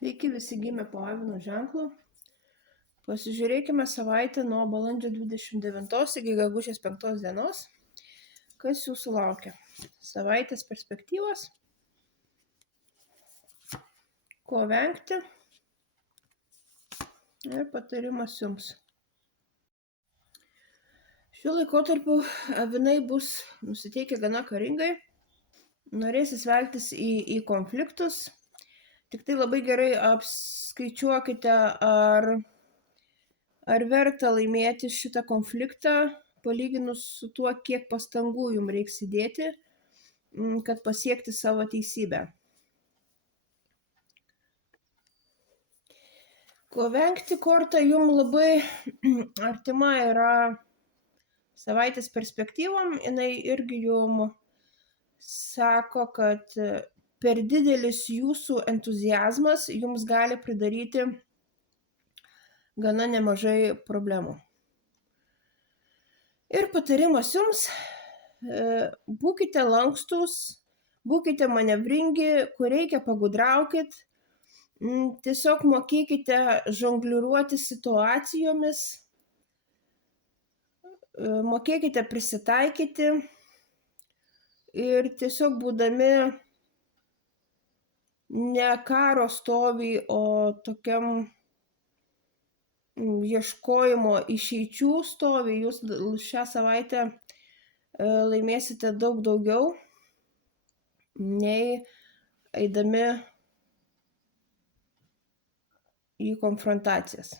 Sveiki visi gimę po avino ženklu. Pasižiūrėkime savaitę nuo balandžio 29 iki gegužės 5 dienos. Kas jūsų laukia? Savaitės perspektyvos. Ko vengti? Ir patarimas jums. Šiuo laikotarpiu avinai bus nusiteikę gana karingai. Norėsis veltis į konfliktus. Tik tai labai gerai apskaičiuokite, ar verta laimėti šitą konfliktą, palyginus su tuo, kiek pastangų jums reiks įdėti, kad pasiekti savo teisybę. Ko vengti korta jums labai artima yra savaitės perspektyvom, jinai irgi jums sako, kad per didelis jūsų entuziazmas jums gali pridaryti gana nemažai problemų. Ir patarimas jums, būkite lankstus, būkite manevringi, kur reikia pagudraukit, tiesiog mokėkite žongliruoti situacijomis, mokėkite prisitaikyti ir tiesiog būdami ne karo stovy, o tokiam ieškojimo išeičių stovy, jūs šią savaitę laimėsite daug daugiau, nei eidami į konfrontacijas.